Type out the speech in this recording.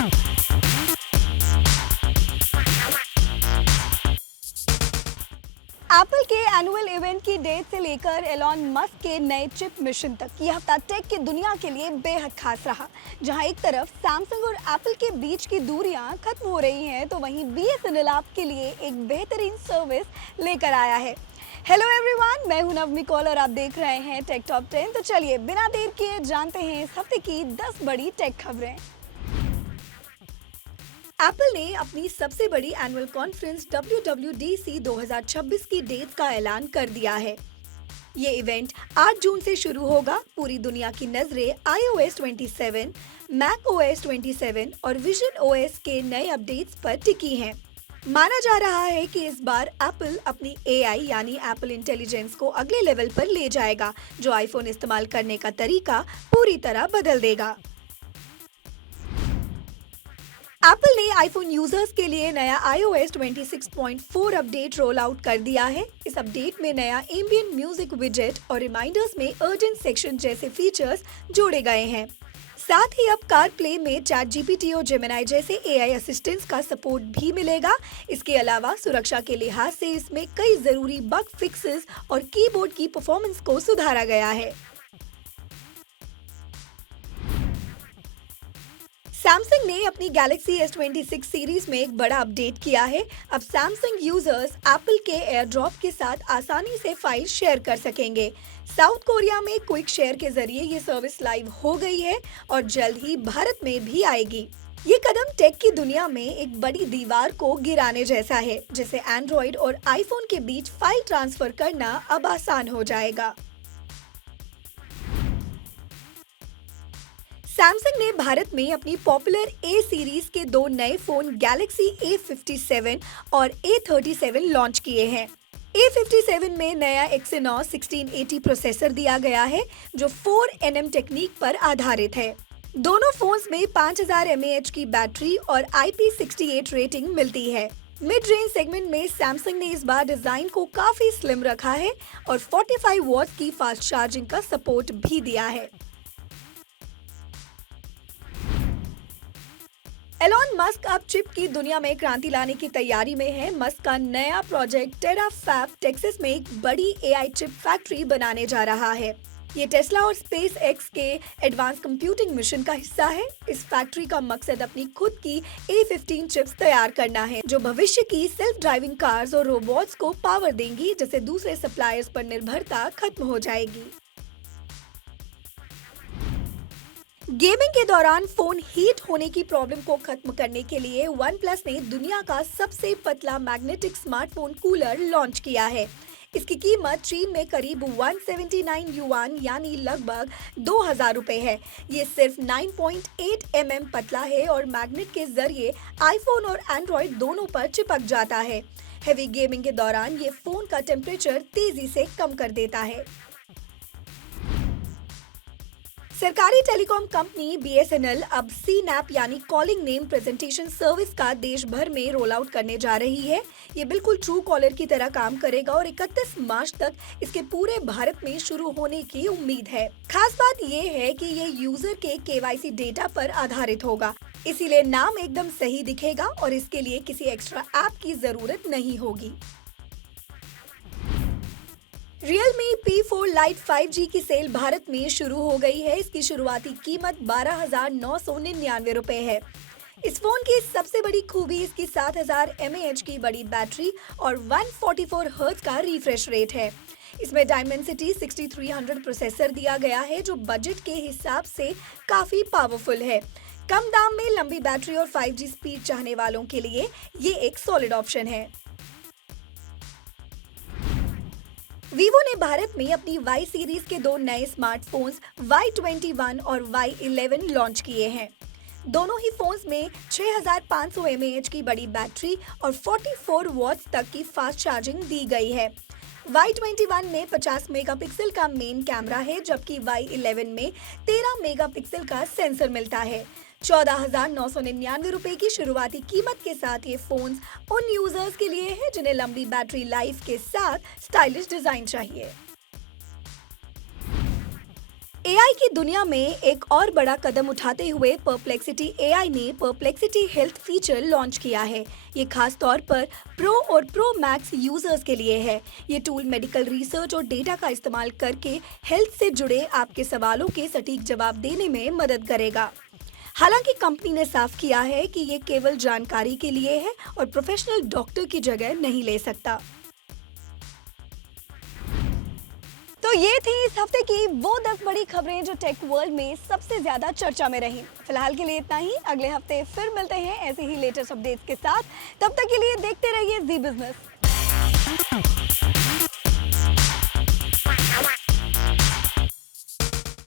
Apple के annual event की date से लेकर एलॉन मस्क के नए चिप मिशन तक ये हफ्ता टेक की दुनिया के लिए बेहद खास रहा। जहां एक तरफ सैमसंग और एप्पल के बीच की दूरियां खत्म हो रही हैं, तो वहीं बीएसएनएल आपके लिए एक बेहतरीन सर्विस लेकर आया है। हेलो एवरीवन, मैं हूं नवमी कौल और आप देख रहे हैं टेक टॉप 10। तो चलिए बिना देर किए जानते हैं इस हफ्ते की 10 बड़ी टेक खबरें। एप्पल ने अपनी सबसे बड़ी एनुअल कॉन्फ्रेंस WWDC 2026 की डेट का ऐलान कर दिया है। ये इवेंट 8 जून से शुरू होगा। पूरी दुनिया की नजरें iOS 27, macOS 27 और Vision OS के नए अपडेट्स पर टिकी हैं। माना जा रहा है कि इस बार एप्पल अपनी AI यानी एप्पल इंटेलिजेंस को अगले लेवल पर ले जाएगा, जो आईफोन इस्तेमाल करने का तरीका पूरी तरह बदल देगा। एप्पल ने आईफोन यूजर्स के लिए नया iOS 26.4 अपडेट रोल आउट कर दिया है। इस अपडेट में नया एम्बिएंट म्यूजिक विजेट और रिमाइंडर्स में अर्जेंट सेक्शन जैसे फीचर्स जोड़े गए हैं। साथ ही अब कार प्ले में चैट जीपीटी और जेमिनाई जैसे AI असिस्टेंट्स का सपोर्ट भी मिलेगा। इसके अलावा सुरक्षा के लिहाज से इसमें कई जरूरी बग फिक्सेस और कीबोर्ड की परफॉर्मेंस को सुधारा गया है। सैमसंग ने अपनी गैलेक्सी S26 सीरीज में एक बड़ा अपडेट किया है। अब सैमसंग यूजर्स एप्पल के एयरड्रॉप के साथ आसानी से फाइल शेयर कर सकेंगे। साउथ कोरिया में क्विक शेयर के जरिए ये सर्विस लाइव हो गई है और जल्द ही भारत में भी आएगी। ये कदम टेक की दुनिया में एक बड़ी दीवार को गिराने जैसा है, जिससे एंड्रॉइड और आईफोन के बीच फाइल ट्रांसफर करना अब आसान हो जाएगा। सैमसंग ने भारत में अपनी पॉपुलर A सीरीज के दो नए फोन गैलेक्सी A57 और A37 लॉन्च किए हैं। A57 में नया Exynos 1680 प्रोसेसर दिया गया है, जो 4nm टेक्निक पर आधारित है। दोनों फोन्स में 5000 mAh की बैटरी और IP68 रेटिंग मिलती है। मिड रेंज सेगमेंट में सैमसंग ने इस बार डिजाइन को काफी स्लिम रखा है और 45 वॉट की फास्ट चार्जिंग का सपोर्ट भी दिया है। एलॉन मस्क अब चिप की दुनिया में क्रांति लाने की तैयारी में है। मस्क का नया प्रोजेक्ट टेराफैब टेक्सास में एक बड़ी AI चिप फैक्ट्री बनाने जा रहा है। ये टेस्ला और स्पेस एक्स के एडवांस कंप्यूटिंग मिशन का हिस्सा है। इस फैक्ट्री का मकसद अपनी खुद की A15 चिप्स तैयार करना है, जो भविष्य की सेल्फ ड्राइविंग कार्स और रोबोट्स को पावर देंगी, जिससे दूसरे सप्लायर्स पर निर्भरता खत्म हो जाएगी। गेमिंग के दौरान फोन हीट होने की प्रॉब्लम को खत्म करने के लिए OnePlus ने दुनिया का सबसे पतला मैग्नेटिक स्मार्टफोन कूलर लॉन्च किया है। इसकी कीमत चीन में करीब 179 युआन यानी लगभग 2000 रुपए है। ये सिर्फ 9.8 mm पतला है और मैग्नेट के जरिए आईफोन और एंड्रॉइड दोनों पर चिपक जाता है। हेवी गेमिंग के दौरान ये फोन का टेम्परेचर तेजी से कम कर देता है। सरकारी टेलीकॉम कंपनी BSNL अब CNAP यानी कॉलिंग नेम प्रेजेंटेशन सर्विस का देश भर में रोल आउट करने जा रही है। ये बिल्कुल ट्रू कॉलर की तरह काम करेगा और 31 मार्च तक इसके पूरे भारत में शुरू होने की उम्मीद है। खास बात ये है कि ये यूजर के KYC डेटा पर आधारित होगा, इसीलिए नाम एकदम सही दिखेगा और इसके लिए किसी एक्स्ट्रा ऐप की जरूरत नहीं होगी। Realme P4 Lite 5G की सेल भारत में शुरू हो गई है। इसकी शुरुआती कीमत 12,999 रुपए है। इस फोन की सबसे बड़ी खूबी इसकी 7000 mAh की बड़ी बैटरी और 144 हर्ट्ज का रिफ्रेश रेट है। इसमें Dimensity 6300 प्रोसेसर दिया गया है, जो बजट के हिसाब से काफी पावरफुल है। कम दाम में लंबी बैटरी और 5G स्पीड चाहने वालों के लिए ये एक सॉलिड ऑप्शन है। वीवो ने भारत में अपनी Y सीरीज के दो नए स्मार्टफोन्स Y21 और Y11 लॉन्च किए हैं। दोनों ही फोन्स में 6500 mAh की बड़ी बैटरी और 44 वॉट्स तक की फास्ट चार्जिंग दी गई है। Y21 में 50 मेगापिक्सल का मेन कैमरा है, जबकि Y11 में 13 मेगापिक्सल का सेंसर मिलता है। 14,999 रुपए की शुरुआती कीमत के साथ ये फोन्स उन यूजर्स के लिए है जिन्हें लंबी बैटरी लाइफ के साथ स्टाइलिश डिजाइन चाहिए। एआई की दुनिया में एक और बड़ा कदम उठाते हुए परप्लेक्सिटी एआई ने परप्लेक्सिटी हेल्थ फीचर लॉन्च किया है। ये खास तौर पर प्रो और प्रो मैक्स यूजर्स के लिए है। ये टूल मेडिकल रिसर्च और डेटा का इस्तेमाल करके हेल्थ से जुड़े आपके सवालों के सटीक जवाब देने में मदद करेगा। हालांकि कंपनी ने साफ किया है कि ये केवल जानकारी के लिए है और प्रोफेशनल डॉक्टर की जगह नहीं ले सकता। तो ये थी इस हफ्ते की वो 10 बड़ी खबरें जो टेक वर्ल्ड में सबसे ज्यादा चर्चा में रही। फिलहाल के लिए इतना ही। अगले हफ्ते फिर मिलते हैं ऐसे ही लेटेस्ट अपडेट्स के साथ। तब तक के लिए देखते रहिए जी बिजनेस।